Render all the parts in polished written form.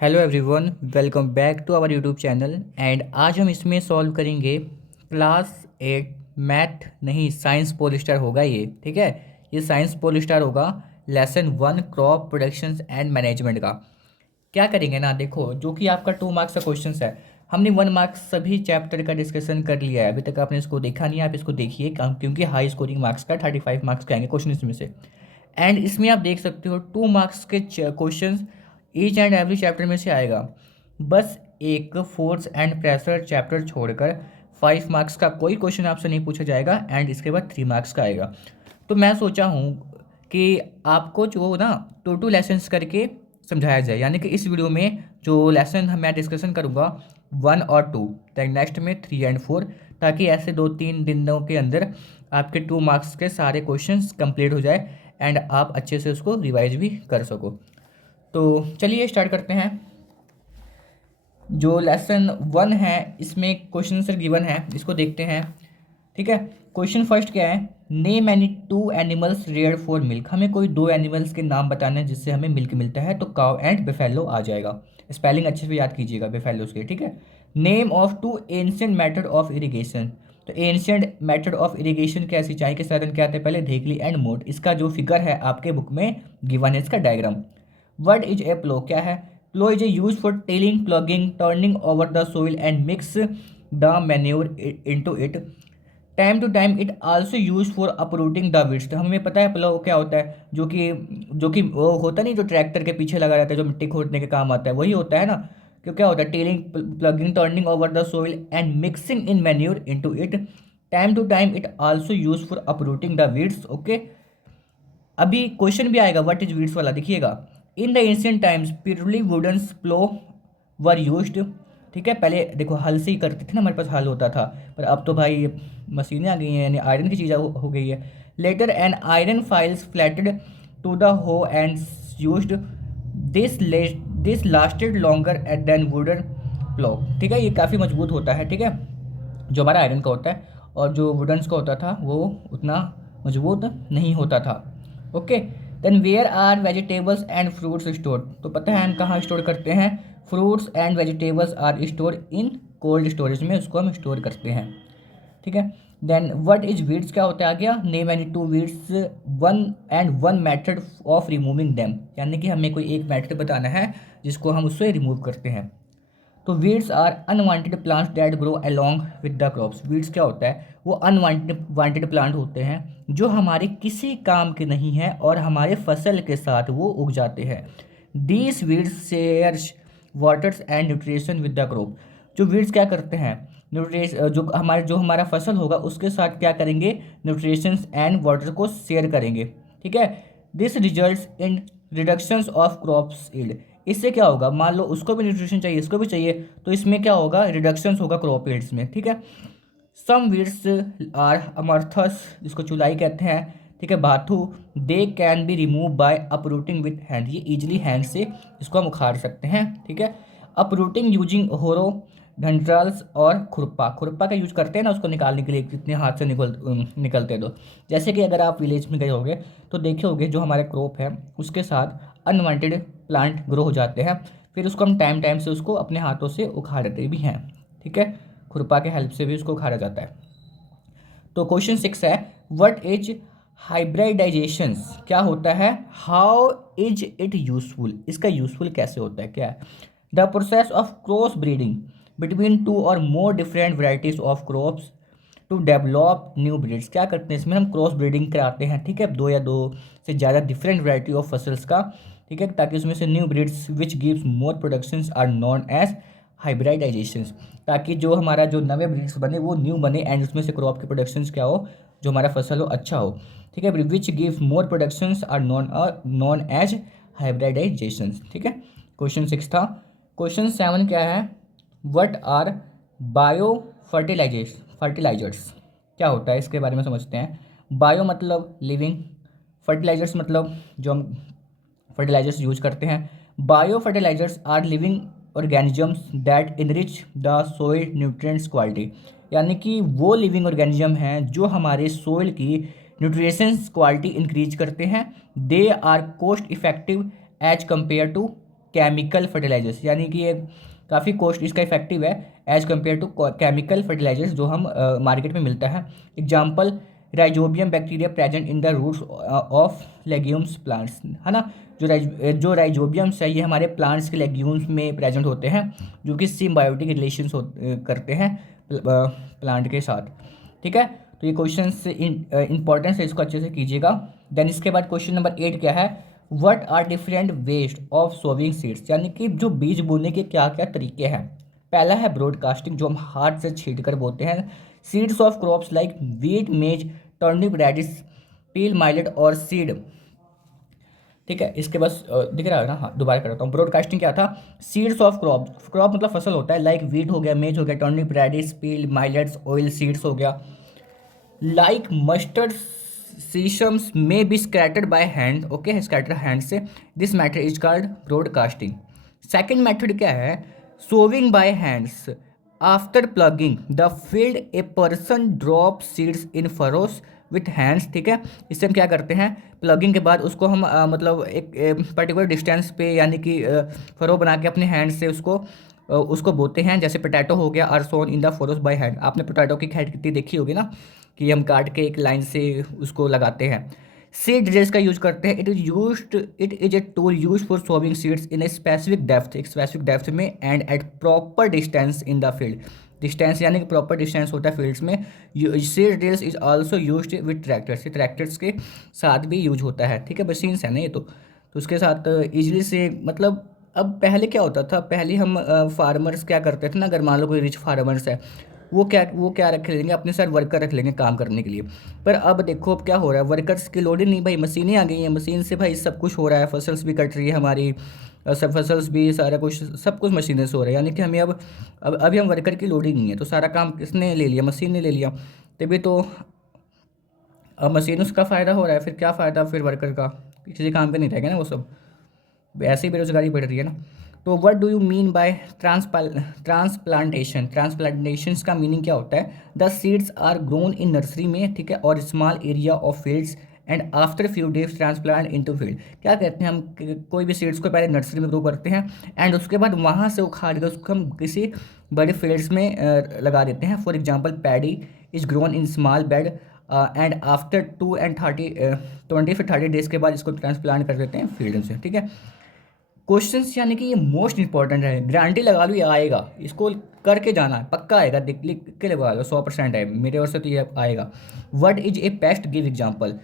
Hello everyone, welcome back to our YouTube channel. And आज हम इसमें सॉल्व करेंगे क्लास 8 मैथ नहीं साइंस पोलिस्टर होगा ये। ठीक है, ये साइंस पोलिस्टर होगा lesson 1 crop production and management का। क्या करेंगे ना, देखो जो कि आपका 2 मार्क्स का क्वेश्चन है। हमने 1 मार्क्स सभी चैप्टर का डिस्कशन कर लिया है, अभी तक आपने इसको देखा नहीं है। आप इसको देखिए क्योंकि हाई स्कोरिंग मार्क्स का 35 मार्क्स के आएंगे क्वेश्चन इसमें से। एंड इसमें आप देख सकते हो 2 मार्क्स के question each and every chapter में से आएगा। बस एक फोर्स एंड प्रेशर चैप्टर छोड़कर 5 मार्क्स का कोई क्वेश्चन आपसे नहीं पूछा जाएगा एंड इसके बाद 3 मार्क्स का आएगा। तो मैं सोचा हूँ कि आपको जो ना टू लेसन्स करके समझाया जाए, यानी कि इस वीडियो में जो लेसन मैं डिस्कशन करूँगा 1 और 2, नेक्स्ट में 3 एंड 4, ताकि ऐसे 2-3 दिनों के अंदर आपके 2 मार्क्स के सारे क्वेश्चंस कंप्लीट हो जाए एंड आप अच्छे से उसको रिवाइज भी कर सको। तो चलिए स्टार्ट करते हैं। जो लेसन 1 है इसमें क्वेश्चन आंसर गिवन है, इसको देखते हैं। ठीक है, क्वेश्चन फर्स्ट क्या है, name any 2 animals rear for milk. हमें कोई 2 एनिमल्स के नाम बताने हैं जिससे हमें मिल्क मिलता है, तो काउ एंड बेफेलो आ जाएगा। स्पेलिंग अच्छे से याद कीजिएगा बेफेलोस के। ठीक है, name of 2 ancient method of irrigation. तो एंशिएंट मेथड ऑफ इरिगेशन क्या, सिंचाई के साधन क्या आते हैं पहले, धेकली एंड मोट। इसका जो फिगर है आपके बुक में गिवन है, इसका diagram. What is a plow? क्या है? Plow is used for tilling, plugging, turning over the soil and mix the manure into it. Time to time it also used for uprooting the weeds. तो हमें पता है प्लो क्या होता है, जो कि वो होता नहीं, जो ट्रैक्टर के पीछे लगा रहता है, जो मिट्टी खोदने के काम आता है, वही होता है ना। क्यों क्या होता है, tilling, ploughing, turning over the soil and mixing in manure into it. Time to time it also use for uprooting the weeds. Okay, अभी क्वेश्चन भी आएगा व्हाट इज वीड्स वाला, देखिएगा। In the ancient times purely wooden plough were used. ठीक है, पहले देखो हल से ही करते थे ना, हमारे पास हल होता था, पर अब तो भाई मशीनें आ गई हैं, यानी आयरन की चीज़ हो गई है। Later and iron files flatted to the hoe and used. This this lasted longer than wooden plough. ठीक है, ये काफ़ी मजबूत होता है। ठीक है, जो हमारा आयरन का होता है, और जो वुडन्स का होता था वो उतना मजबूत नहीं होता था। Okay, then where are vegetables and fruits store. तो पता है हम कहाँ स्टोर करते हैं, fruits and vegetables are store in cold storage में, उसको हम स्टोर करते हैं। ठीक है, देन व्हाट इज वीड्स क्या होता है आ गया, name any 2 weeds one method of removing them. यानी कि हमें कोई एक मेथड बताना है जिसको हम उससे रिमूव करते हैं। तो weeds are unwanted plants that grow along with the crops. Weeds क्या होता है, वो अनवांटेड प्लांट होते हैं जो हमारे किसी काम के नहीं हैं और हमारे फसल के साथ वो उग जाते हैं। These weeds shares waters and nutrition with the crop. जो वीड्स क्या करते हैं, न्यूट्रिशन जो हमारा फसल होगा उसके साथ क्या करेंगे, न्यूट्रिशंस एंड वाटर को शेयर करेंगे। ठीक है, this results in reductions of crops yield. इससे क्या होगा, मान लो उसको भी न्यूट्रिशन चाहिए, इसको भी चाहिए, तो इसमें क्या होगा, रिडक्शंस होगा क्रॉप यील्ड्स में। ठीक है, सम वीड्स आर अमर्थस, जिसको चुलाई कहते हैं। ठीक है, Bathu, they can be remove by uprooting with hand. ये इजिली हैंड से इसको हम उखाड़ सकते हैं। ठीक है, अपरूटिंग यूजिंग होरो, डंड्रल्स और खुरपा। खुरपा का यूज करते हैं ना उसको निकालने के लिए, कितने हाथ से निकलते हैं। तो जैसे कि अगर आप विलेज में गए होगे तो देखे होगे जो हमारे क्रॉप है उसके साथ अनवांटेड प्लांट ग्रो हो जाते हैं, फिर उसको हम टाइम टाइम से उसको अपने हाथों से उखाड़ते भी हैं। ठीक है, खुरपा के हेल्प से भी उसको उखाड़ा जाता है। तो क्वेश्चन 6 है, व्हाट इज हाइब्रिडाइजेशन। क्या होता है, हाउ इज इट यूजफुल। इसका यूजफुल कैसे होता है, क्या है, the process of cross breeding between 2 और more different varieties of crops to develop new breeds. क्या करते हैं इसमें, हम क्रॉस ब्रीडिंग कराते हैं। ठीक है, 2 या 2 से ज़्यादा डिफरेंट वैरायटी ऑफ फसल्स का। ठीक है, ताकि उसमें से new breeds which gives more productions are known as hybridisation. ताकि जो हमारा जो नवे ब्रीड्स बने वो न्यू बने एंड उसमें से क्रॉप की प्रोडक्शंस क्या हो, जो हमारा फसल हो अच्छा हो। ठीक है, which gives more productions are known as hybridisation. ठीक है, क्वेश्चन 6 था। क्वेश्चन 7 क्या है, व्हाट आर बायो फर्टिलाइजर्स। क्या होता है इसके बारे में समझते हैं। बायो मतलब लिविंग, फर्टिलाइजर्स मतलब जो हम फर्टिलाइजर्स यूज करते हैं। Bio fertilisers are living organisms that enrich the soil nutrients quality. यानी कि वो लिविंग ऑर्गेनिज्म हैं जो हमारे सोइल की न्यूट्रिशंस क्वालिटी इंक्रीज करते हैं। They are cost effective as compare to chemical fertilisers, यानी कि ये काफ़ी कॉस्ट इसका इफेक्टिव है as compare to chemical fertilisers जो हम मार्केट में मिलता है। Example, rhizobium bacteria present in the roots of legumes plants, है ना। जो राइजोबियम्स है ये हमारे प्लांट्स के लेग्यूम्स में प्रेजेंट होते हैं, जो कि सिम्बायोटिक रिलेशंस करते हैं प्लांट के साथ, ठीक है। तो ये क्वेश्चन से इंपॉर्टेंस है, इसको अच्छे से कीजिएगा। देन इसके बाद क्वेश्चन नंबर 8 क्या है, what are different ways of sowing seeds, यानी कि जो बीज बोने के क्या क्या तरीके हैं। पहला है ब्रॉडकास्टिंग, जो हम हाथ से छींट कर बोते हैं। Seeds of crops like wheat, मेज, टर्निप, रेडिश, पील, माइलेट और सीड, ठीक है। इसके बस दिख रहा है ना, हाँ दोबारा करता हूँ। ब्रॉडकास्टिंग क्या था, सीड्स ऑफ क्रॉप, क्रॉप मतलब फसल होता है, लाइक वीट हो गया, मेज हो गया, turnip, radish, peel, millets, oil seeds हो गया। लाइक मस्टर्ड सीशम्स में be scattered by hand, okay, scatter hand से, this method is called broadcasting. Second method क्या है, sowing by hands, after plugging the field a person drop seeds in furrows with hands, ठीक है। इससे हम क्या करते हैं, प्लगिंग के बाद उसको हम मतलब एक पर्टिकुलर डिस्टेंस पे, यानी कि फरो बना के अपने हैंड से उसको बोते हैं। जैसे पोटैटो हो गया, are sown in the furrows by hand, आपने पोटैटो की खेत कितनी देखी होगी ना, कि हम काट के एक लाइन से उसको लगाते हैं। सीड ड्रिल्स का यूज करते हैं, it is a tool use for sowing seeds in a specific depth, एक स्पेसिफिक डेप्थ में, and at proper distance in the field, distance यानी कि प्रॉपर डिस्टेंस होता है फील्ड्स में। Seed drills is also used with tractors, tractors के साथ भी यूज होता है, ठीक है। मशीन्स है ना ये तो उसके साथ इजीली से, मतलब अब पहले क्या होता था, पहले हम फार्मर्स क्या करते थे ना, अगर मान लो कोई रिच फार्मर्स है, वो क्या रख लेंगे अपने साथ, वर्कर रख लेंगे काम करने के लिए। पर अब देखो अब क्या हो रहा है, वर्कर्स की लोड ही नहीं भाई, मशीनें आ गई हैं, मशीन से भाई सब कुछ हो रहा है, फसल्स भी कट रही है हमारी, सब फसल्स भी, सारा कुछ सब कुछ मशीनें से हो रहा है, यानी कि हमें अब अभी हम वर्कर की लोड ही नहीं है, तो सारा काम किसने ले लिया, मशीन ने ले लिया। तभी तो अब मशीन उसका फ़ायदा हो रहा है, फिर क्या फ़ायदा फिर वर्कर का, किसी काम पे नहीं रहेगा ना वो सब, ऐसे ही बेरोजगारी बढ़ रही है ना। तो what do you mean by transplantation, transplantation का मीनिंग क्या होता है, the seeds are grown in nursery में, ठीक है, और small area of fields, and after few days transplant into field. क्या कहते हैं हम, कोई भी सीड्स को पहले नर्सरी में ग्रो करते हैं, एंड उसके बाद वहाँ से उखाड़ के उसको हम किसी बड़े फील्ड्स में लगा देते हैं। For example, paddy is grown in small bed, and after 20 फिर 30 डेज के बाद इसको ट्रांसप्लांट कर देते हैं फील्ड से, ठीक है। क्वेश्चंस यानी कि ये मोस्ट इंपॉर्टेंट है, गारंटी लगा लो ये आएगा, इसको करके जाना है, पक्का आएगा, लिख के लगा लो, 100% है मेरे ओर से तो ये आएगा। What is a pest, give example,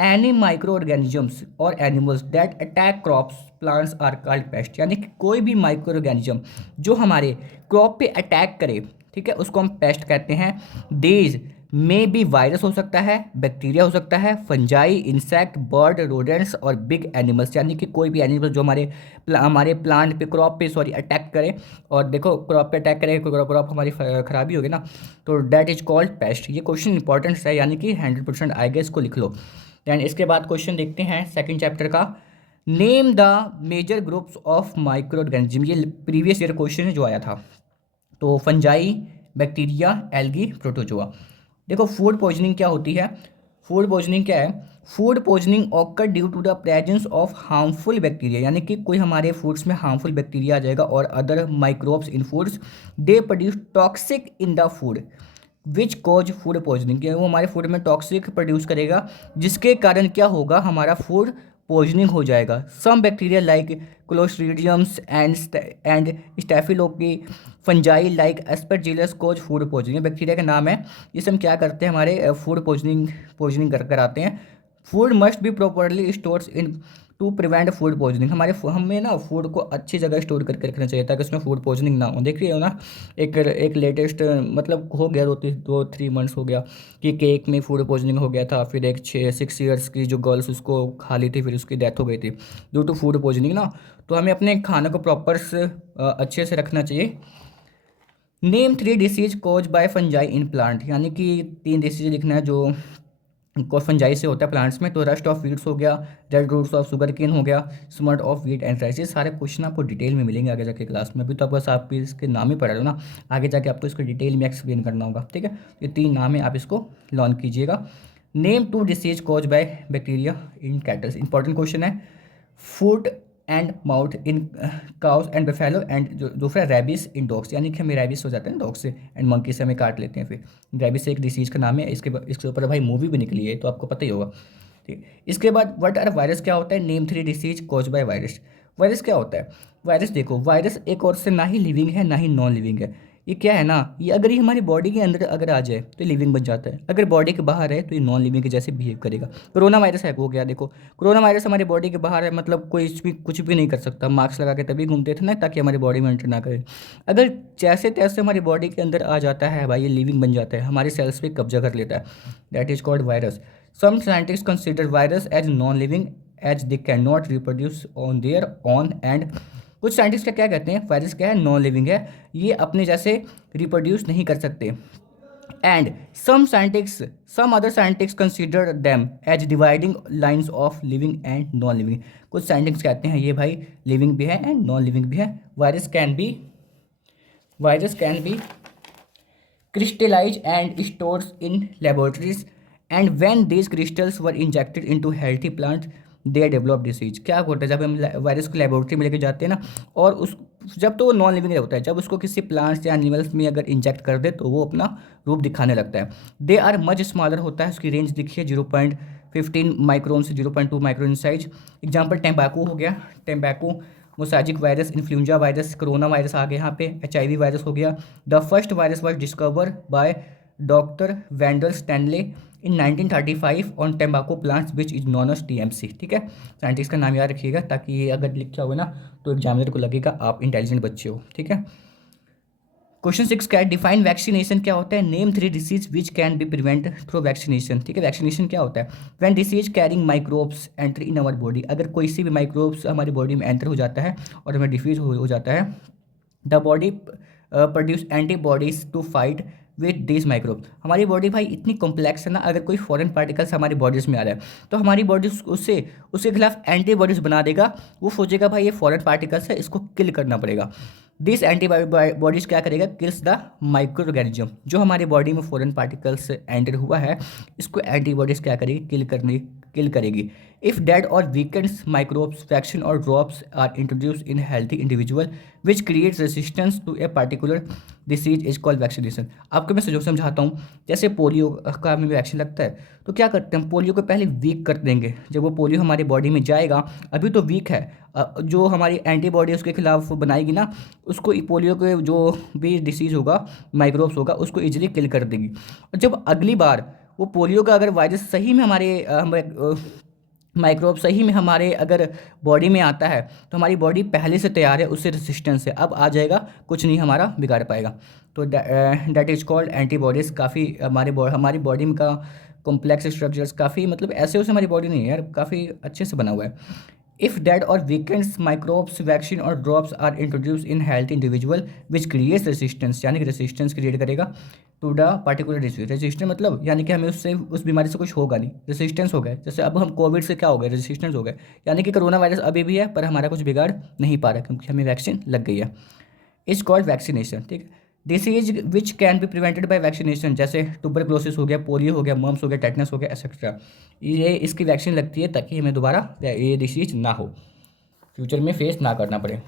any micro organisms और animals that attack crops plants are called pest, यानी कि कोई भी माइक्रो ऑर्गेनिज्म जो हमारे क्रॉप पे अटैक करे, ठीक है, उसको हम पेस्ट कहते हैं। देज में भी वायरस हो सकता है, बैक्टीरिया हो सकता है, फंजाई, इंसेक्ट, बर्ड, रोडेंट्स और बिग एनिमल्स, यानी कि कोई भी एनिमल जो हमारे प्लांट पे, क्रॉप पे सॉरी अटैक करे, और देखो क्रॉप पे अटैक करे, क्रॉप हमारी खराबी होगी ना, तो डैट इज कॉल्ड पेस्ट। ये क्वेश्चन इंपॉर्टेंट है, यानी कि 100% आएगा, इसको लिख लो। दैन इसके बाद क्वेश्चन देखते हैं सेकंड चैप्टर का, name the major groups of micro organism, ये प्रीवियस ईयर क्वेश्चन है जो आया था। तो फंजाई, बैक्टीरिया, एल्गी, प्रोटोजोआ। देखो फूड पॉइजनिंग क्या होती है, फूड पॉइजनिंग क्या है, food poisoning occur due to the presence of harmful bacteria, यानी कि कोई हमारे फूड्स में हार्मफुल बैक्टीरिया आ जाएगा और other microbes in foods, they produce toxic in the food which cause food poisoning, वो हमारे फूड में टॉक्सिक प्रोड्यूस करेगा, जिसके कारण क्या होगा, हमारा फूड पॉइजनिंग हो जाएगा। Some bacteria like clostridiums and staphylococci fungi like aspergillus cause food poisoning, bacteria का नाम है, जिसे हम क्या करते हैं, हमारे फूड पॉइजनिंग कराते हैं। Food must be properly stores in to prevent food poisoning, हमें ना फूड को अच्छी जगह स्टोर करके रखना चाहिए ताकि उसमें फूड पॉइजनिंग ना हो। देख रही हो ना, एक लेटेस्ट मतलब हो गया, 2-3 मंथ्स हो गया कि केक में फूड पॉइजनिंग हो गया था, फिर एक 6 ईयर्स की जो गर्ल्स उसको खा ली थी, फिर उसकी डेथ हो गई थी ड्यू टू फूड पॉइजनिंग ना। तो हमें अपने खाने को प्रॉपर अच्छे से रखना चाहिए। Name 3 disease caused bye fungi in plant, यानी कि 3 डिसीज लिखना है जो को फंजाई से होता है प्लांट्स में। तो रस्ट ऑफ वीड्स हो गया, red roots of sugar cane हो गया, smut of wheat and rice, ये सारे क्वेश्चन आपको डिटेल में मिलेंगे आगे जाके क्लास में। अभी तो आपको आप इसके नाम ही पढ़ रहे हो ना, आगे जाके आपको इसको डिटेल में एक्सप्लेन करना होगा, ठीक है। ये 3 नाम है, आप इसको लर्न कीजिएगा। Name 2 disease caused by bacteria in cattles, important question है। Foot and mouth in cows and buffalo and जो दूसरा रैबिस इन डॉग्स, यानी कि हमें रैबिस हो जाता है ना डॉग से, एंड मंकी से हमें काट लेते हैं फिर। रैबिस एक डिसीज का नाम है, इसके ऊपर भाई मूवी भी निकली है तो आपको पता ही होगा। ठीक, इसके बाद व्हाट आर वायरस क्या होता है, name 3 disease caused by virus. Virus क्या होता है, वायरस देखो, वायरस एक और से ना ही लिविंग है ना ही नॉन लिविंग है। ये क्या है ना, ये अगर ये हमारी बॉडी के अंदर अगर आ जाए तो लिविंग बन जाता है, अगर बॉडी के बाहर है तो ये नॉन लिविंग के जैसे बिहेव करेगा। कोरोना वायरस है, हो गया देखो, कोरोना वायरस हमारी बॉडी के बाहर है, मतलब कोई कुछ भी नहीं कर सकता, मास्क लगा के तभी घूमते थे ना ताकि हमारी बॉडी में एंटर ना करे। अगर जैसे तैसे हमारी बॉडी के अंदर आ जाता है भाई, ये लिविंग बन जाता है, हमारे सेल्स पे कब्जा कर लेता है, that is called virus. Some scientist consider virus as non living as they can not reproduce on their own and, कुछ साइंटिस्ट क्या कहते हैं, वायरस क्या है, नॉन लिविंग है, ये अपने जैसे रिप्रोड्यूस नहीं कर सकते। And some other scientist consider them as dividing lines of living and non living, कुछ साइंटिस्ट कहते हैं ये भाई लिविंग भी है एंड नॉन लिविंग भी है। Virus can be crystallized and stored in laboratories, and when these crystals were injected into healthy plants they develop disease। क्या होता है, जब हम वायरस को लेबोरेटरी में लेके जाते हैं ना, और उस जब तो वो नॉन लिविंग होता है, जब उसको किसी प्लांट्स या एनिमल्स में अगर इंजेक्ट कर दे तो वो अपना रूप दिखाने लगता है। दे आर मच स्मॉलर होता है, उसकी रेंज देखिए 0.15 माइक्रोन से 0.2 माइक्रोन साइज। एग्जाम्पल टेम्बाकू हो गया, tobacco, mosaic virus, influenza virus, corona virus आ गया यहाँ पे, HIV वायरस हो गया। The first virus was discover by doctor Wendell Stanley in 1935 on tobacco plants which is known as TMC। ठीक है, साइंटिस्ट का नाम याद रखिएगा ताकि ये अगर लिखा हुआ ना तो एग्जामिनर को लगेगा आप इंटेलिजेंट बच्चे हो। ठीक है, क्वेश्चन 6 क्या है, डिफाइन वैक्सीनेशन क्या होता है, name 3 disease which can be prevent through vaccination. ठीक है, वैक्सीनेशन क्या होता है, when disease carrying microbes enter in our body, अगर कोई सी भी माइक्रोब्स हमारी बॉडी में एंटर हो जाता है और हमें डिफ्यूज हो जाता है, the body produce antibodies to fight with this microbe. हमारी बॉडी भाई इतनी कॉम्प्लेक्स है ना, अगर कोई फॉरेन पार्टिकल्स हमारी बॉडीज में आ रहा है तो हमारी बॉडी उससे उसके खिलाफ एंटीबॉडीज बना देगा, वो सोचेगा भाई ये फॉरेन पार्टिकल्स है, इसको किल करना पड़ेगा। दिस एंटीबॉडीज क्या करेगा, किल्स द माइक्रो ऑर्गेनिज्म, जो हमारी बॉडी में फॉरेन पार्टिकल्स एंटर हुआ है इसको एंटीबॉडीज क्या करेगी, किल करेगी। If dead or weakened microbes vaccine or drops are introduce in healthy individual which creates resistance to a particular disease is called vaccination. आपको मैं समझाता हूँ, जैसे पोलियो का हमें वैक्सीन लगता है तो क्या करते हैं, पोलियो को पहले वीक कर देंगे, जब वो पोलियो हमारी बॉडी में जाएगा, अभी तो वीक है, जो हमारी एंटीबॉडी उसके खिलाफ बनाएगी ना, उसको पोलियो के जो भी डिसीज़ होगा, माइक्रोब्स होगा, उसको इजीली किल कर देगी। और जब अगली बार वो पोलियो का अगर वायरस सही में माइक्रोब सही में हमारे अगर बॉडी में आता है तो हमारी बॉडी पहले से तैयार है, उससे रेसिस्टेंस है, अब आ जाएगा, कुछ नहीं हमारा बिगाड़ पाएगा। तो दैट इज़ कॉल्ड एंटीबॉडीज़। काफ़ी हमारी बॉडी में का कॉम्प्लेक्स स्ट्रक्चर्स काफ़ी, मतलब ऐसे वैसे हमारी बॉडी नहीं है यार, काफ़ी अच्छे से बना हुआ है। If dead or weakened microbes vaccine or drops are introduce in health individual which creates resistance, यानी कि रेसिस्टेंस क्रिएट करेगा to the particular disease. Resistance मतलब यानी कि हमें उससे उस बीमारी से कुछ होगा नहीं, रेसिस्टेंस हो गए, जैसे अब हम कोविड से क्या हो गए, रेसिस्टेंस हो गए, यानी कि कोरोना वायरस अभी भी है पर हमारा कुछ बिगाड़ नहीं पा रहा क्योंकि हमें वैक्सीन लग गई है। Is called vaccination. ठीक है, disease which can be prevented by vaccination, जैसे ट्यूबरक्लोसिस हो गया, पोलियो हो गया, मम्स हो गया, टेटनस हो गया, एक्सेट्रा, ये इसकी वैक्सीन लगती है ताकि हमें दोबारा ये डिसीज ना हो, फ्यूचर में फेस ना करना पड़े।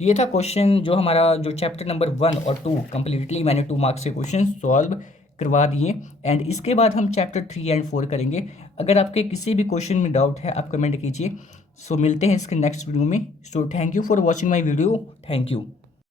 तो ये था क्वेश्चन जो हमारा जो चैप्टर नंबर 1 और 2 कंप्लीटली मैंने 2 मार्क्स के क्वेश्चन सॉल्व करवा दिए, एंड इसके बाद हम चैप्टर 3 एंड 4 करेंगे। अगर आपके किसी भी क्वेश्चन में डाउट है आप कमेंट कीजिए। सो मिलते हैं इसके नेक्स्ट वीडियो में। So thank you for watching my video, thank you.